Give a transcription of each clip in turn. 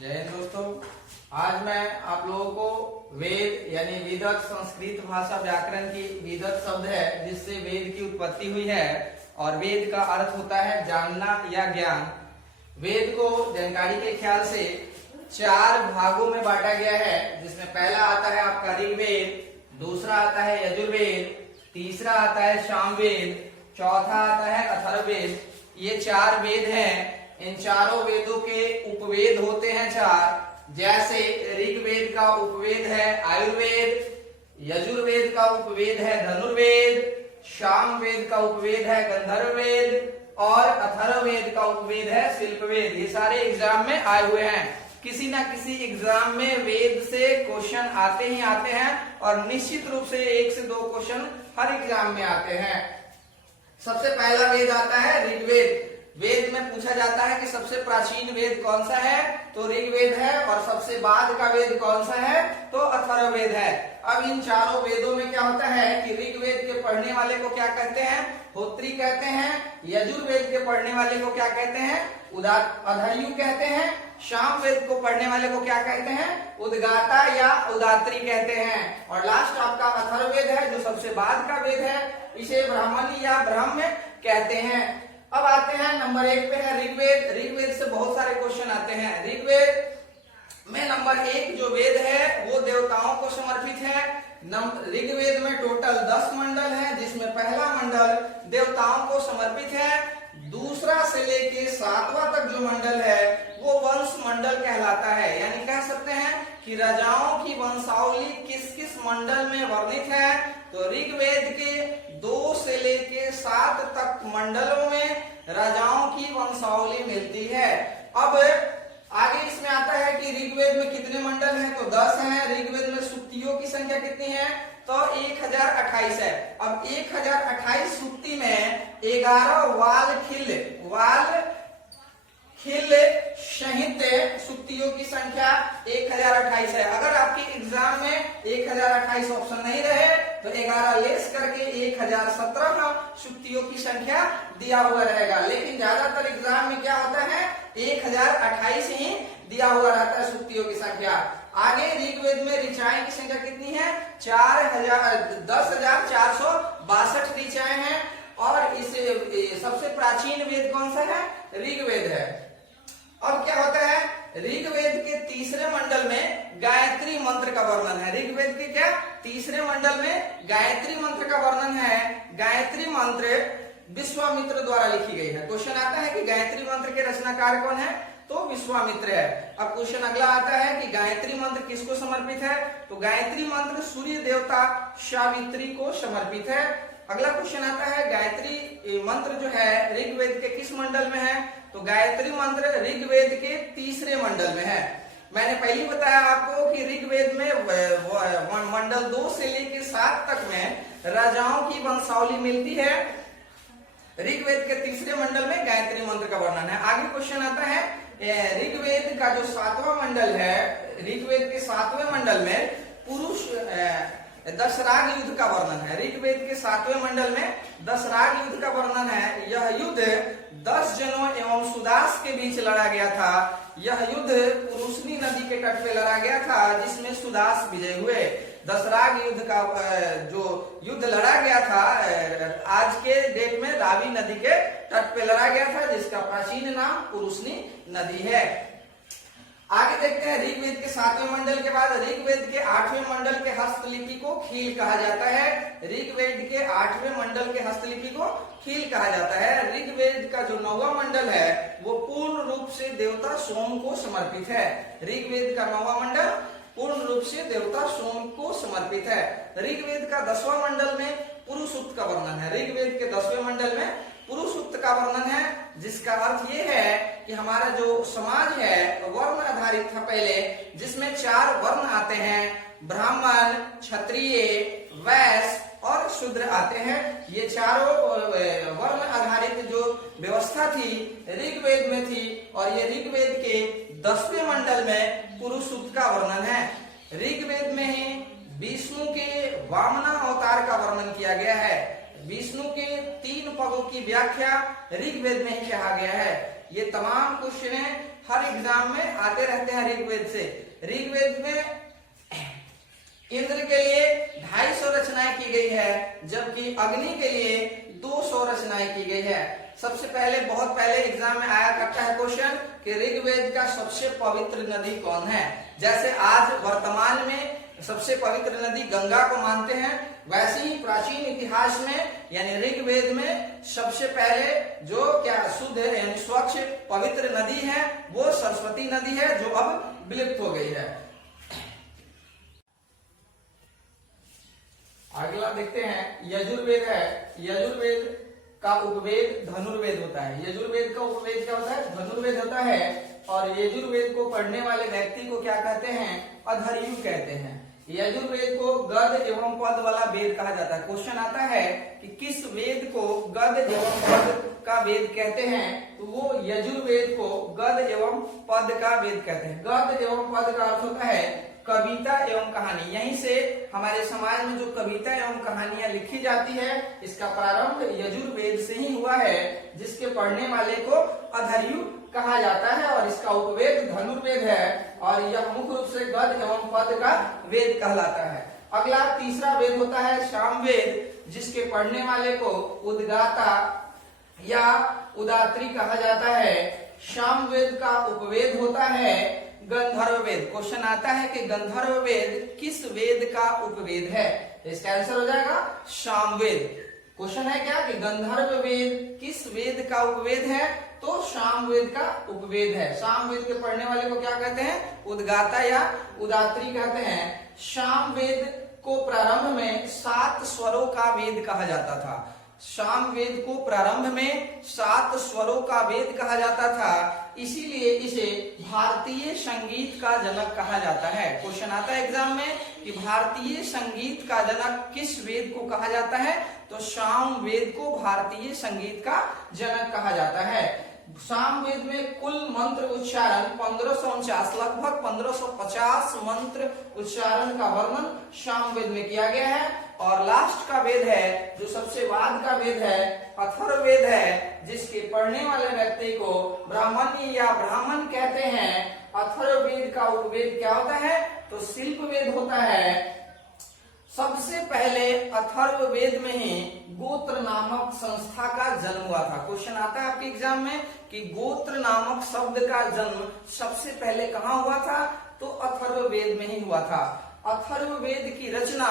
जय हिंद दोस्तों। आज मैं आप लोगों को वेद यानी विदत संस्कृत भाषा व्याकरण की विदत शब्द है जिससे वेद की उत्पत्ति हुई है और वेद का अर्थ होता है जानना या ज्ञान। वेद को जानकारी के ख्याल से चार भागों में बांटा गया है, जिसमें पहला आता है आपका ऋग्वेद, दूसरा आता है यजुर्वेद, तीसरा आता है सामवेद, चौथा आता है अथर्ववेद। ये चार वेद हैं। इन चारों वेदों के उपवेद होते हैं चार। जैसे ऋग्वेद का उपवेद है आयुर्वेद, यजुर्वेद का उपवेद है धनुर्वेद, सामवेद का उपवेद है गंधर्ववेद और अथर्ववेद का उपवेद है शिल्पवेद। ये सारे एग्जाम में आए हुए हैं। किसी ना किसी एग्जाम में वेद से क्वेश्चन आते ही आते हैं और निश्चित रूप से 1 से 2 क्वेश्चन हर एग्जाम में आते हैं। सबसे पहला वेद आता है ऋग्वेद। वेद में पूछा जाता है कि सबसे प्राचीन वेद कौन सा है, तो ऋग्वेद है, और सबसे बाद का वेद कौन सा है, तो अथर्ववेद है। अब इन चारों वेदों में क्या होता है कि ऋग्वेद के पढ़ने वाले को क्या कहते हैं, होत्री कहते हैं। यजुर्वेद के पढ़ने वाले को क्या कहते हैं, अधर्यु कहते हैं। सामवेद को पढ़ने वाले को क्या कहते हैं, उद्गाता या उदात्री कहते हैं। और लास्ट आपका अथर्ववेद है जो सबसे बाद का वेद है, इसे ब्राह्मणी या ब्रह्म कहते हैं। अब आते हैं नंबर 1 पे है ऋग्वेद। ऋग्वेद से बहुत सारे क्वेश्चन आते हैं। ऋग्वेद में नंबर 1 जो वेद है वो देवताओं को समर्पित है। ऋग्वेद में टोटल 10 मंडल है, जिसमें पहला मंडल देवताओं को समर्पित है। दूसरा से लेके 7वां तक जो मंडल है वो वंश मंडल कहलाता है। यानी कह सकते हैं कि राजाओं की वंशावली किस किस मंडल में वर्णित है, तो ऋग्वेद के 2 से लेके 7 तक मंडलों में राजाओं की वंशावली मिलती है। अब आगे इसमें आता है कि ऋग्वेद में कितने मंडल हैं, तो 10 हैं। ऋग्वेद में सूक्तियों की संख्या कितनी है, तो 1028 है। अब 1028 सूक्ति में 11 वाल खिल सहित सूक्तियों की संख्या 1028 है। अगर आपके एग्जाम में 1028 ऑप्शन नहीं रहे तो 11 लेस करके 1017 सूक्तियों की संख्या दिया हुआ रहेगा। लेकिन ज्यादातर एग्जाम में क्या होता है, 1028 ही दिया हुआ रहता है सूक्तियों की संख्या। आगे ऋग्वेद में ऋचाएं की संख्या कितनी है, 10,462 ऋचाएं हैं। और इसे सबसे प्राचीन वेद कौन सा है, ऋग्वेद है। अब क्या होता है, ऋग्वेद के तीसरे मंडल में गायत्री मंत्र का वर्णन है। ऋग्वेद के क्या तीसरे मंडल में गायत्री मंत्र का वर्णन है। गायत्री मंत्र विश्वामित्र द्वारा लिखी गई है। क्वेश्चन आता है कि गायत्री मंत्र के रचनाकार कौन है, तो विश्वामित्र है। अब क्वेश्चन अगला आता है कि गायत्री मंत्र किसको समर्पित है, तो गायत्री मंत्र सूर्य देवता सावित्री को समर्पित है। अगला क्वेश्चन आता है गायत्री मंत्र जो है ऋग्वेद के किस मंडल में है, तो गायत्री मंत्र ऋग्वेद के तीसरे मंडल में है। मैंने पहले बताया आपको कि ऋग्वेद में मंडल 2 से लेकर 7 तक में राजाओं की वंशावली मिलती है। ऋग्वेद के तीसरे मंडल में गायत्री मंत्र का वर्णन है। आगे क्वेश्चन आता है ऋग्वेद का जो 7वां मंडल है, ऋग्वेद के 7वें मंडल में पुरुष दशराग युद्ध का वर्णन है। ऋग्वेद के 7वें मंडल में दशराग युद्ध का वर्णन है। यह युद्ध 10 जनों एवं सुदास के बीच लड़ा गया था। यह युद्ध पुरुषनी नदी के तट पे लड़ा गया था, जिसमें सुदास विजय हुए। दशराग युद्ध का जो युद्ध लड़ा गया था आज के डेट में रावी नदी के तट पे लड़ा गया था, जिसका प्राचीन नाम पुरुषनी नदी है। आगे देखते हैं ऋग्वेद के 7वें मंडल के बाद ऋग्वेद के 8वें मंडल के हस्तलिपि को खील कहा जाता है। ऋग्वेद के 8वें मंडल के हस्तलिपि को खील कहा जाता है। ऋग्वेद का जो 9वां मंडल है वो पूर्ण रूप से देवता सोम को समर्पित है। ऋग्वेद का 9वां मंडल पूर्ण रूप से देवता सोम को समर्पित है। ऋग्वेद का 10वां मंडल में पुरुष सूक्त का वर्णन है। ऋग्वेद के 10वें मंडल में पुरुष सूक्त का वर्णन है, जिसका अर्थ ये है कि हमारा जो समाज है वर्ण आधारित था पहले, जिसमें 4 वर्ण आते हैं, ब्राह्मण, क्षत्रिय, वैश्य और शूद्र आते हैं। ये चारों वर्ण आधारित जो व्यवस्था थी ऋग्वेद में थी, और ये ऋग्वेद के 10वें मंडल में पुरुष सूक्त का वर्णन है। ऋग्वेद में ही विष्णु के वामना अवतार का वर्णन किया गया है। विष्णु के 3 पगों की व्याख्या ऋग्वेद में ही कहा गया है। ये तमाम क्वेश्चन हर एग्जाम में आते रहते हैं ऋग्वेद से। ऋग्वेद में इंद्र के लिए 250 रचनाएं की गई है, जबकि अग्नि के लिए 200 रचनाएं की गई है। सबसे पहले बहुत पहले एग्जाम में आया करता है क्वेश्चन कि ऋग्वेद का सबसे पवित्र नदी कौन है। जैसे आज वर्तमान में सबसे पवित्र नदी गंगा को मानते हैं, वैसे ही प्राचीन इतिहास में यानी ऋग्वेद में सबसे पहले जो क्या शुद्ध यानी स्वच्छ पवित्र नदी है वो सरस्वती नदी है, जो अब विलुप्त हो गई है। अगला देखते हैं यजुर्वेद है। यजुर्वेद का उपवेद धनुर्वेद होता है। यजुर्वेद का उपवेद क्या होता है? धनुर्वेद होता है। और यजुर्वेद को पढ़ने वाले व्यक्ति को क्या कहते हैं? अधर्यु कहते हैं। यजुर्वेद को गद एवं पद वाला वेद कहा जाता है। क्वेश्चन आता है कि किस वेद को गद एवं पद का वेद कहते हैं, तो वो यजुर्वेद को गद एवं पद का वेद कहते हैं। गद एवं पद का अर्थ होता है कविता एवं कहानी। यहीं से हमारे समाज में जो कविता एवं कहानियां लिखी जाती है, इसका प्रारंभ यजुर्वेद से ही हुआ है, जिसके पढ़ने वाले को अधर्यु कहा जाता है। और इसका उपवेद धनुर्वेद है और यह मुख्य रूप से गद एवं पद का वेद कहलाता है। अगला तीसरा वेद होता है सामवेद, जिसके पढ़ने वाले को उद्गाता या उदात्री कहा जाता है। सामवेद का उपवेद होता है गंधर्व वेद। क्वेश्चन आता है कि गंधर्व वेद किस वेद का उपवेद है? इसका आंसर हो जाएगा सामवेद। क्वेश्चन है क्या कि गंधर्व वेद किस वेद का उपवेद है? तो सामवेद का उपवेद है। सामवेद के पढ़ने वाले को क्या कहते हैं? उद्गाता या उदात्री कहते हैं। सामवेद को प्रारंभ में 7 स्वरों का वेद कहा जाता था। सामवेद को प्रारंभ में 7 स्वरों का वेद कहा जाता था, इसीलिए इसे भारतीय संगीत का जनक कहा जाता है। क्वेश्चन आता है एग्जाम में कि भारतीय संगीत का जनक किस वेद को कहा जाता है? तो सामवेद को भारतीय संगीत का जनक कहा जाता है। सामवेद में कुल मंत्र उच्चारण 1549, लगभग 1550 मंत्र उच्चारण का वर्णन सामवेद में किया गया है। और लास्ट का वेद है, जो सबसे बाद का वेद है, अथर्ववेद है, जिसके पढ़ने वाले व्यक्ति को ब्राह्मणी या ब्राह्मण कहते हैं। अथर्ववेद का उपवेद क्या होता है? तो शिल्पवेद होता है। सबसे पहले अथर्ववेद में ही गोत्र नामक संस्था का जन्म हुआ था। क्वेश्चन आता है आपके एग्जाम में कि गोत्र नामक शब्द का जन्म सबसे पहले कहाँ हुआ था? तो अथर्ववेद में ही हुआ था। अथर्ववेद की रचना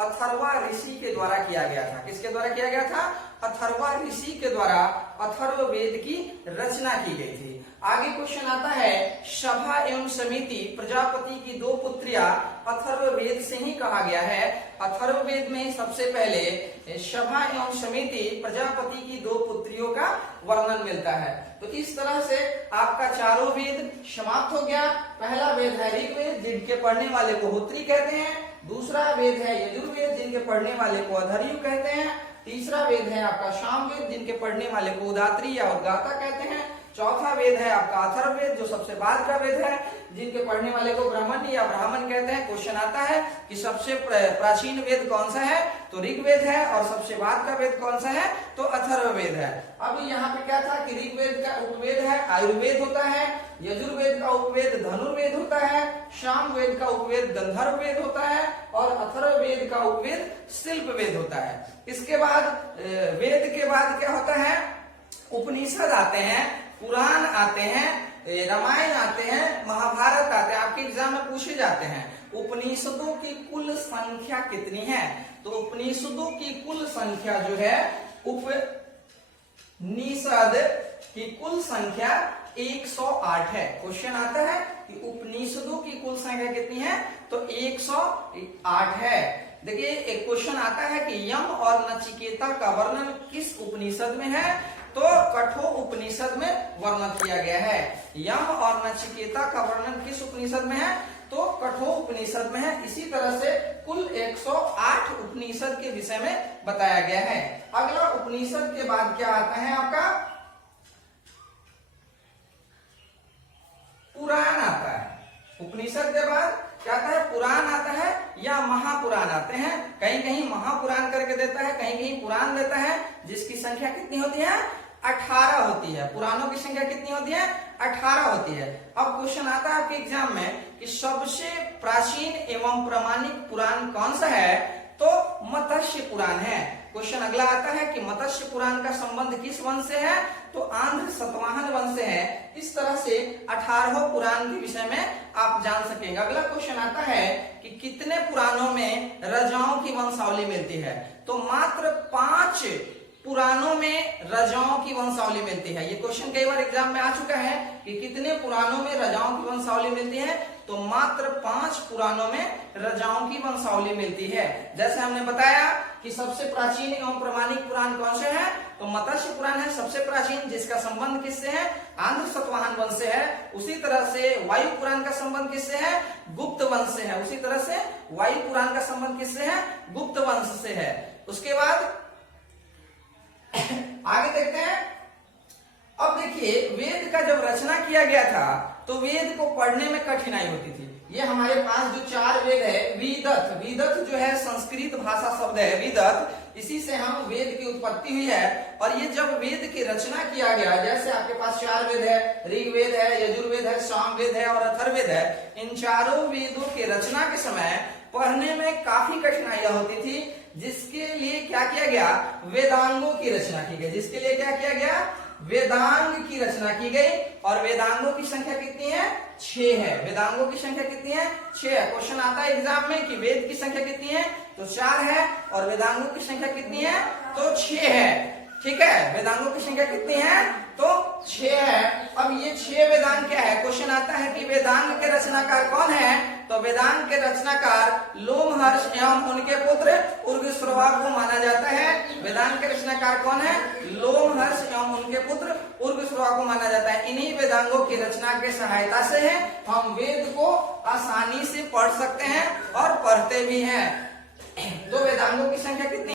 अथर्वा ऋषि के द्वारा किया गया था। किसके द्वारा किया गया था? अथर्वा ऋषि के द्वारा अथर्ववेद की रचना की गई थी। आगे क्वेश्चन आता है सभा एवं समिति प्रजापति की 2 पुत्रियां अथर्ववेद से ही कहा गया है। अथर्ववेद में सबसे पहले सभा एवं समिति प्रजापति की 2 पुत्रियों का वर्णन मिलता है। तो इस तरह से आपका चारों वेद समाप्त हो गया। पहला वेद है ऋग्वेद, जिनके पढ़ने वाले को होत्री कहते हैं। दूसरा वेद है यजुर्वेद, जिनके पढ़ने वाले को अधर्यु कहते हैं। तीसरा वेद है आपका सामवेद, जिनके पढ़ने वाले को उदात्री या उद्गाता कहते हैं। चौथा वेद है आपका अथर्ववेद, जो सबसे बाद का वेद है, जिनके पढ़ने वाले को ब्राह्मण या ब्राह्मण कहते हैं। क्वेश्चन आता है कि सबसे प्राचीन वेद कौन सा है? तो ऋग्वेद है। और सबसे बाद का वेद कौन सा है? तो अथर्ववेद है। अब यहाँ पे क्या था कि ऋग्वेद का उपवेद है आयुर्वेद होता है, यजुर्वेद का उपवेद धनुर्वेद होता है, सामवेद का उपवेद गंधर्ववेद होता है और अथर्ववेद का उपवेद शिल्पवेद होता है। इसके बाद वेद के बाद क्या होता है? उपनिषद आते हैं, पुराण आते हैं, रामायण आते हैं, महाभारत आते हैं। आपके एग्जाम में पूछे जाते हैं उपनिषदों की कुल संख्या कितनी है? तो उपनिषदों की कुल संख्या जो है, उपनिषद की कुल संख्या 108 है। क्वेश्चन आता है कि उपनिषदों की कुल संख्या कितनी है? तो 108 है। देखिए एक क्वेश्चन आता है कि यम और नचिकेता का वर्णन किस उपनिषद में है? तो कठोर उपनिषद में वर्णन किया गया है। यम और नचिकेता का वर्णन किस उपनिषद में है? तो कठोर उपनिषद में है। इसी तरह से कुल 108 उपनिषद के विषय में बताया गया है। अगला उपनिषद के बाद क्या आता है आपका? पुराण आता है। उपनिषद के बाद क्या आता है? पुराण आता है या महापुराण आते हैं। कहीं कहीं महापुराण करके देता है, कहीं कहीं पुराण देता है, जिसकी संख्या कितनी होती है? 18 होती है। होती है, पुराणों की संख्या कितनी होती है? 18 होती है। अब क्वेश्चन आता है आपके एग्जाम में कि सबसे प्राचीन एवं प्रमाणिक पुराण कौन सा है? तो मत्स्य पुराण है। क्वेश्चन अगला आता है कि मत्स्य पुराण का संबंध किस वंश से है? तो आंध्र सतवाहन वंश से है। इस तरह से 18 पुराण के विषय में आप जान सकेंगे। अगला क्वेश्चन आता है कि कितने पुराणों में रजाओं की वंशावली मिलती है? तो मात्र 5 पुराणों में रजाओं की वंशावली मिलती है। ये क्वेश्चन कई बार एग्जाम में आ चुका है कि कितने पुराणों में रजाओं की वंशावली मिलती है? तो मात्र 5 पुराणों में रजाओं की वंशावली मिलती है। जैसे हमने बताया कि सबसे प्राचीन एवं प्रमाणिक पुराण कौन से हैं? तो मत्स्य पुराण है सबसे प्राचीन, जिसका संबंध किससे है? आंध्र सतवाहन वंश से है। उसी तरह से वायु पुराण का संबंध किससे है? गुप्त वंश से है। उसी तरह से वायु पुराण का संबंध किससे है? गुप्त वंश से है। उसके बाद आगे देखते हैं। अब देखिए, वेद का जब रचना किया गया था तो वेद को पढ़ने में कठिनाई होती थी। ये हमारे पास जो 4 वेद है, विदत जो है संस्कृत भाषा शब्द है विदत, इसी से हम वेद की उत्पत्ति हुई है। और ये जब वेद की रचना किया गया, जैसे आपके पास 4 वेद है, ऋग्वेद है, यजुर्वेद है, सामवेद है और अथर्ववेद है। इन चारों वेदों की रचना के समय पढ़ने में काफी कठिनाइयां होती थी, जिसके लिए क्या किया गया? वेदांगों की रचना की गई। जिसके लिए क्या किया गया? वेदांग की रचना की गई। और वेदांगों की संख्या कितनी है? 6 है। वेदांगों की संख्या कितनी है? 6 है। क्वेश्चन आता है एग्जाम में कि वेद की संख्या कितनी है? तो 4 है। और वेदांगों की संख्या कितनी है? तो 6 है। ठीक है, वेदांगों की संख्या कितनी है? तो 6 है। अब ये 6 वेदांग क्या है? क्वेश्चन आता है कि वेदांग के रचनाकार कौन है? तो वेदांग के रचनाकार लोमहर्ष एवं उनके पुत्र उर्विश्रवा को माना जाता है। वेदांग के रचनाकार कौन है? लोमहर्ष एवं उनके पुत्र उर्विश्रवा को माना जाता है। इन्हीं वेदांगों की रचना के सहायता से है हम वेद को आसानी से पढ़ सकते हैं और पढ़ते भी हैं। तो वेदांगों की संख्या कितनी